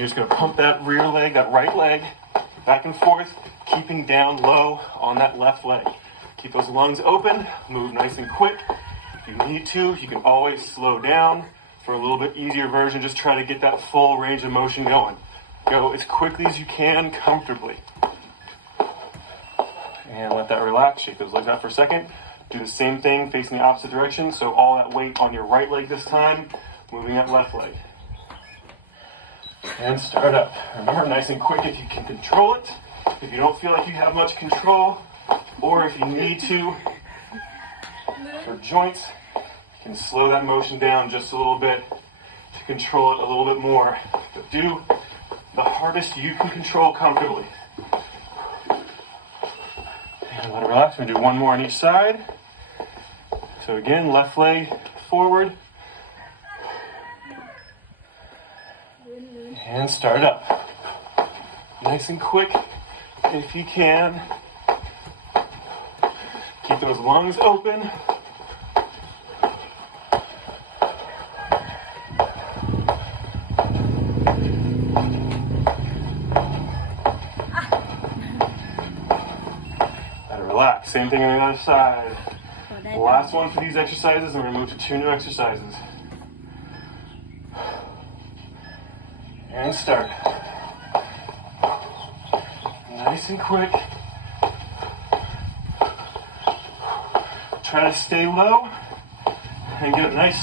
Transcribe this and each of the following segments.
You're just going to pump that rear leg, that right leg, back and forth, keeping down low on that left leg. Keep those lungs open, move nice and quick. If you need to, you can always slow down. For a little bit easier version, just try to get that full range of motion going. Go as quickly as you can, comfortably. And let that relax. Shake those legs out for a second. Do the same thing facing the opposite direction. So all that weight on your right leg this time, moving that left leg. And start up. Remember, nice and quick if you can control it. If you don't feel like you have much control, or if you need to, for joints, you can slow that motion down just a little bit to control it a little bit more. But do the hardest you can control comfortably. And let it relax. We're going to do one more on each side. So again, left leg forward. And start up. Nice and quick if you can. Keep those lungs open. Let it relax. Same thing on the other side. The last one for these exercises, and we're going to move to 2 new exercises. And start. Nice and quick. Try to stay low and get a nice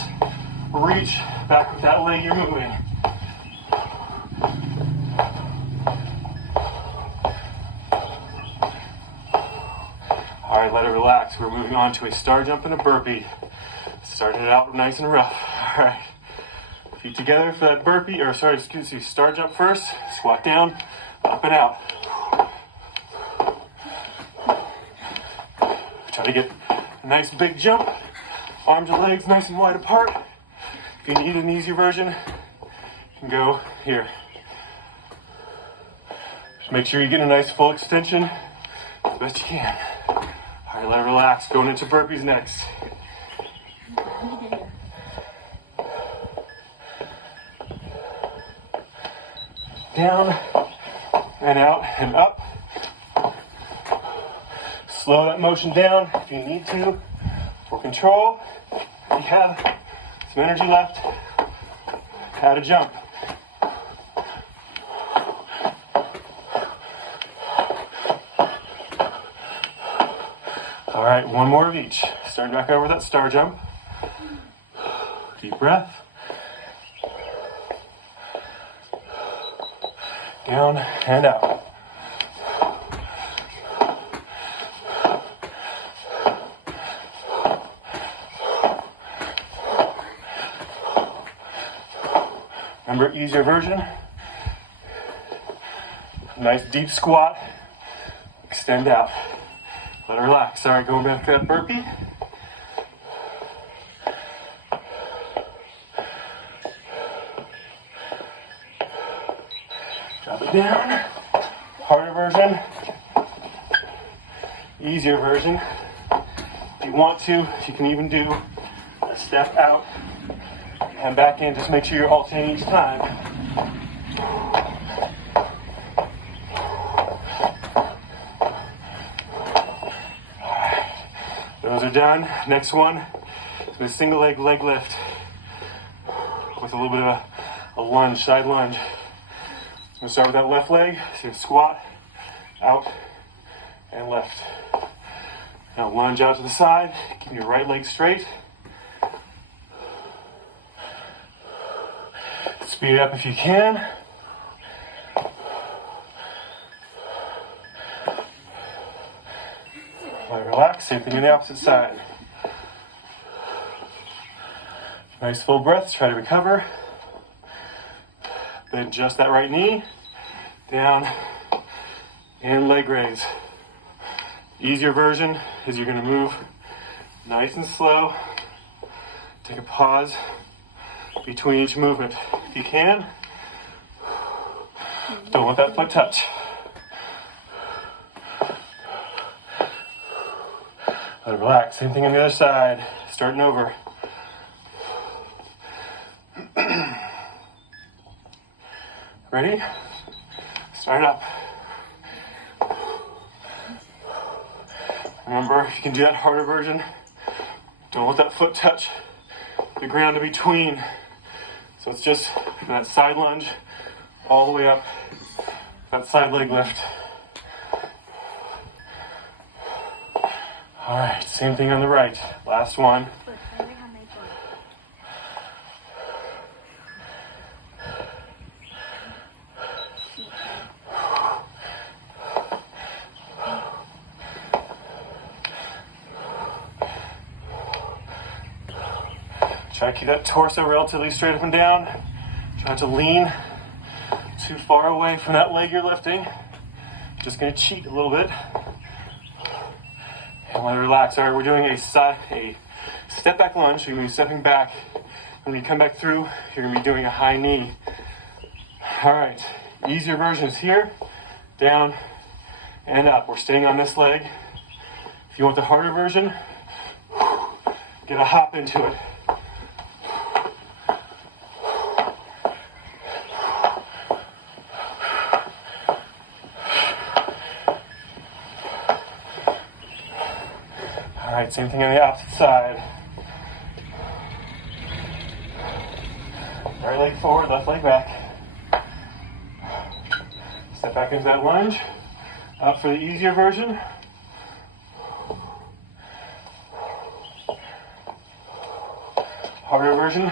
reach back with that leg you're moving. All right, let it relax. We're moving on to a star jump and a burpee. Starting it out nice and rough. All right. Feet together for that burpee, star jump first. Squat down, up and out. Try to get a nice big jump. Arms and legs nice and wide apart. If you need an easier version, you can go here. Just make sure you get a nice full extension as best you can. All right, let it relax. Going into burpees next. Down and out and up. Slow that motion down if you need to for control. If you have some energy left, add a jump. All right, one more of each. Starting back over that star jump. Deep breath. Down and out. Remember, easier version. Nice deep squat. Extend out. Let it relax. All right, going back to that burpee. Drop it down. Harder version. Easier version. If you want to, you can even do a step out and back in. Just make sure you're alternating each time. Alright. Those are done. Next one is a single leg lift with a little bit of a lunge, side lunge. I'm going to start with that left leg. So squat, out, and left. Now lunge out to the side. Keep your right leg straight. Speed it up if you can. Let it relax. Same thing on the opposite side. Nice full breath. Try to recover. Then adjust that right knee. Down. And leg raise. Easier version is you're going to move nice and slow. Take a pause between each movement. If you can, don't let that foot touch. Let it relax. Same thing on the other side. Starting over. Ready? Start up. Remember, if you can do that harder version, don't let that foot touch the ground in between. So it's just from that side lunge all the way up, that side leg lift. All right, same thing on the right. Last one. Try to keep that torso relatively straight up and down. Try not to lean too far away from that leg you're lifting. Just going to cheat a little bit. And let it relax. All right, we're doing a step back lunge. So you're going to be stepping back. And when you come back through, you're going to be doing a high knee. All right, easier version is here, down, and up. We're staying on this leg. If you want the harder version, get a hop into it. All right, same thing on the opposite side. Right leg forward, left leg back. Step back into that lunge. Up for the easier version. Harder version.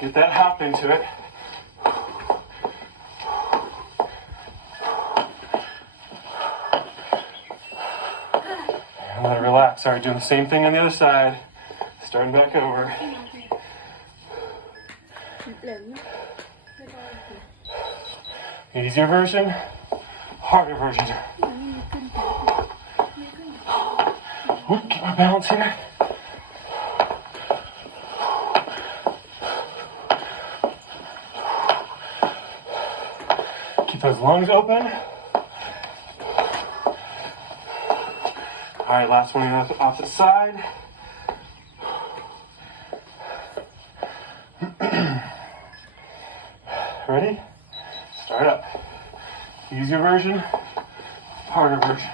Get that hop into it. And let it relax. All right, doing the same thing on the other side. Starting back over. Easier version, harder version. Oop, get my balance here. Keep those lungs open. All right, last one on the opposite side. Ready? Start up. Easier version, harder version.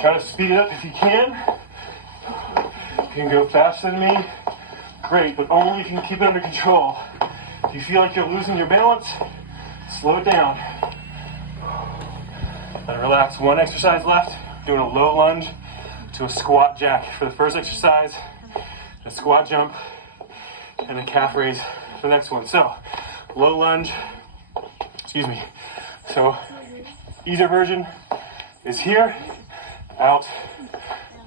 Try to speed it up if you can. If you can go faster than me, great, but only if you can keep it under control. If you feel like you're losing your balance, slow it down. Let it relax. One exercise left. Doing a low lunge to a squat jack for the first exercise, a squat jump, and a calf raise for the next one. So, low lunge, So, easier version is here, out,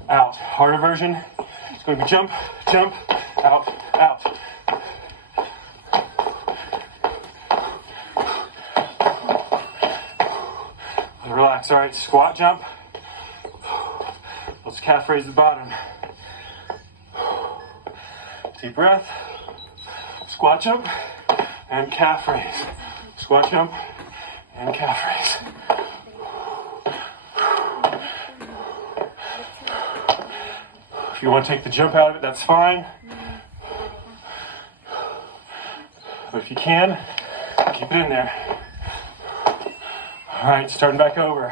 out. Harder version is going to be jump, jump, out, out. Relax. All right, squat jump. Let's calf raise the bottom. Deep breath. Squat jump and calf raise. Squat jump and calf raise. If you want to take the jump out of it, that's fine. But if you can, keep it in there. All right, starting back over.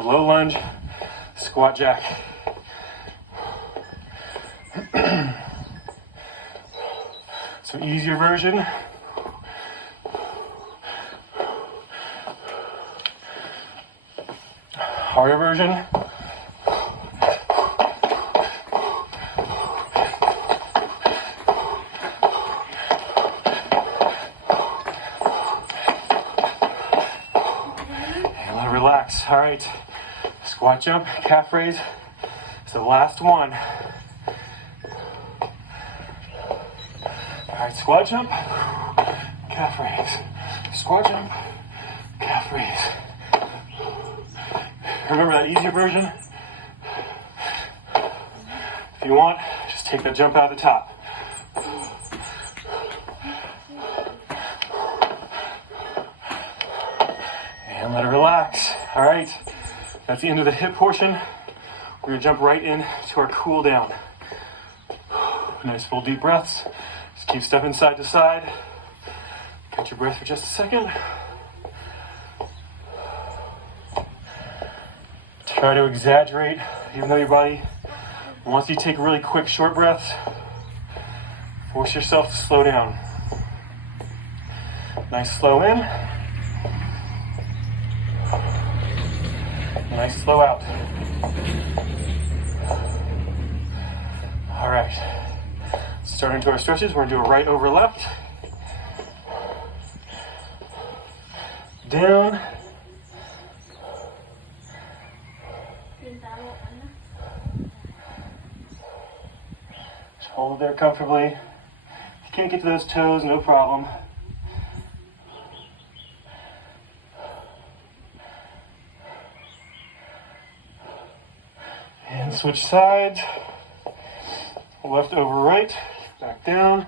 Low lunge, squat jack. So easier version. Harder version. And let it relax. All right, squat jump, calf raise. It's the last one. All right, squat jump, calf raise. Squat jump, calf raise. Remember that easier version? If you want, just take that jump out of the top. And let it relax. All right, that's the end of the hip portion. We're gonna jump right into our cool down. Nice full deep breaths. Just keep stepping side to side. Catch your breath for just a second. Try to exaggerate, even though your body wants you to take really quick, short breaths. Force yourself to slow down. Nice slow in. Nice slow out. All right. Starting to our stretches, we're going to do a right over left. Down. Just hold there comfortably. If you can't get to those toes, no problem. And switch sides. Left over right. Back down.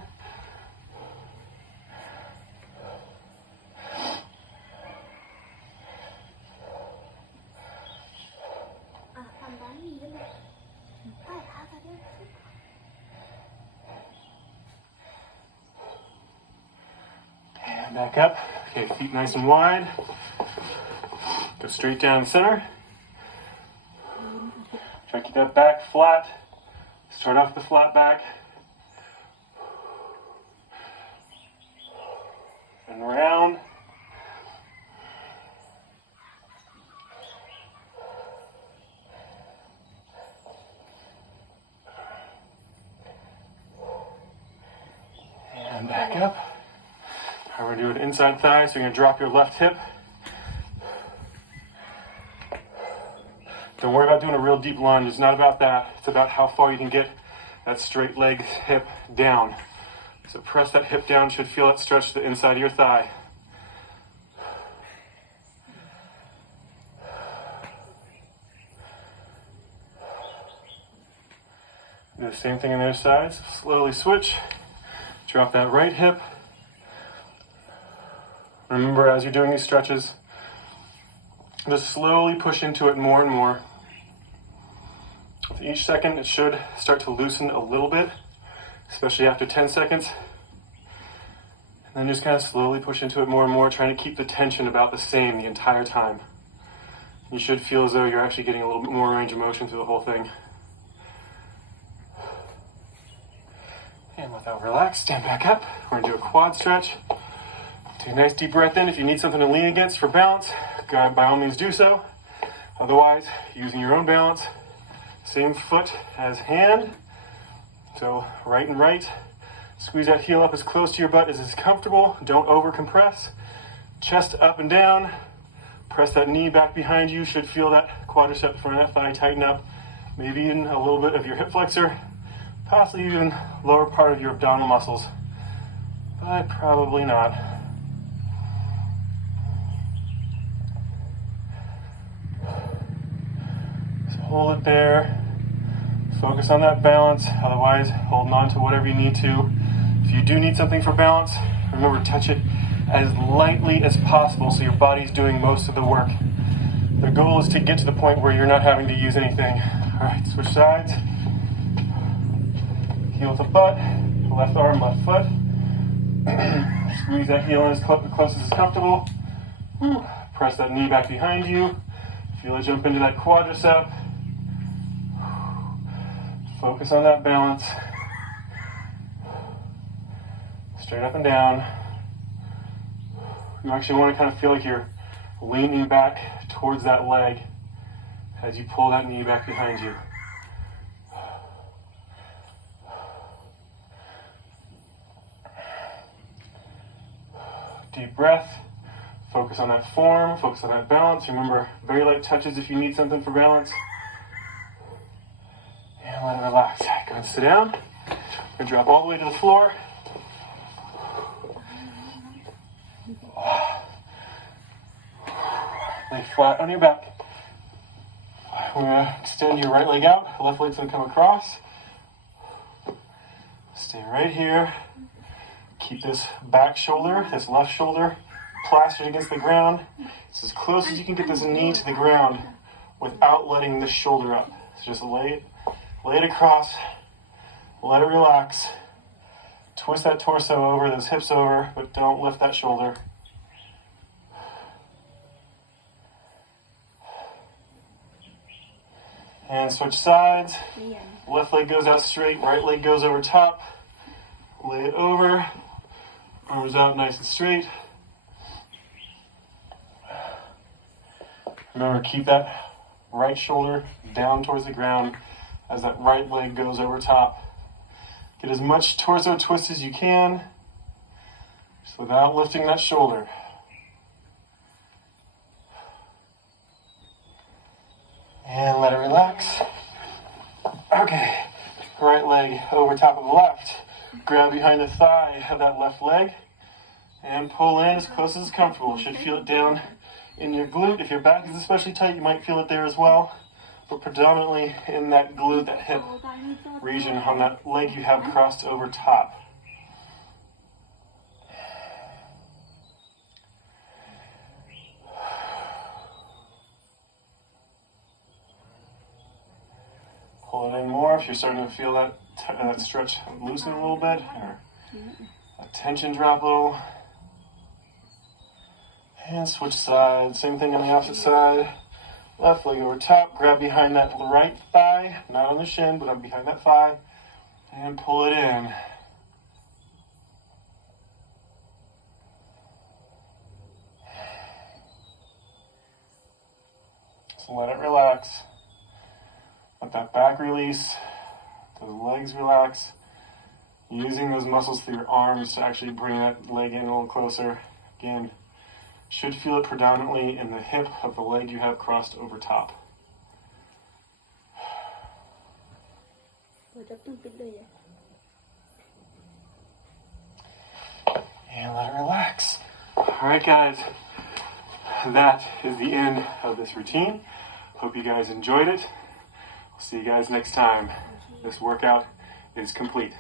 And back up. Okay, feet nice and wide. Go straight down center. Try to keep that back flat. Start off the flat back. And round. And back up. Now we're going to do an inside thigh, so you're going to drop your left hip. Don't worry about doing a real deep lunge. It's not about that. It's about how far you can get that straight leg hip down. So press that hip down. Should feel that stretch to the inside of your thigh. Do the same thing on the other side. So slowly switch. Drop that right hip. Remember, as you're doing these stretches, just slowly push into it more and more. With each second, it should start to loosen a little bit, especially after 10 seconds. And then just kind of slowly push into it more and more, trying to keep the tension about the same the entire time. You should feel as though you're actually getting a little bit more range of motion through the whole thing. And let that relax, stand back up. We're gonna do a quad stretch. Take a nice deep breath in. If you need something to lean against for balance, by all means do so. Otherwise, using your own balance, same foot as hand. So right and right. Squeeze that heel up as close to your butt as is comfortable. Don't over compress. Chest up and down. Press that knee back behind you. Should feel that quadricep front of that thigh tighten up. Maybe even a little bit of your hip flexor. Possibly even lower part of your abdominal muscles. But probably not. Hold it there. Focus on that balance. Otherwise, holding on to whatever you need to. If you do need something for balance, remember, touch it as lightly as possible so your body's doing most of the work. The goal is to get to the point where you're not having to use anything. All right, switch sides. Heel to butt. Left arm, left foot. Squeeze that heel in as close as is comfortable. Press that knee back behind you. Feel it jump into that quadricep. Focus on that balance. Straight up and down. You actually want to kind of feel like you're leaning back towards that leg as you pull that knee back behind you. Deep breath. Focus on that form. Focus on that balance. Remember, very light touches if you need something for balance. And let it relax. Go ahead and sit down. We're going to drop all the way to the floor. Lay flat on your back. We're going to extend your right leg out. Left leg's going to come across. Stay right here. Keep this back shoulder, this left shoulder, plastered against the ground. It's as close as you can get this knee to the ground without letting this shoulder up. So just lay it across, Let it relax. Twist that torso over, those hips over, but don't lift that shoulder. And switch sides. Left leg goes out straight, right leg goes over top. Lay it over. Arms out nice and straight. Remember, keep that right shoulder down towards the ground as that right leg goes over top. Get as much torso twist as you can, just without lifting that shoulder. And let it relax. Okay, right leg over top of the left. Grab behind the thigh of that left leg and pull in as close as comfortable. Should feel it down in your glute. If your back is especially tight, you might feel it there as well, but predominantly in that glute, that hip region on that leg you have crossed over top. Pull it in more if you're starting to feel that stretch loosen a little bit, or that tension drop a little. And switch sides. Same thing on the opposite side. Left leg over top. Grab behind that right thigh. Not on the shin, but behind that thigh. And pull it in. So let it relax. Let that back release. Those legs relax. Using those muscles through your arms to actually bring that leg in a little closer. Again, should feel it predominantly in the hip of the leg you have crossed over top. And let it relax. Alright guys, that is the end of this routine. Hope you guys enjoyed it. I'll see you guys next time. This workout is complete.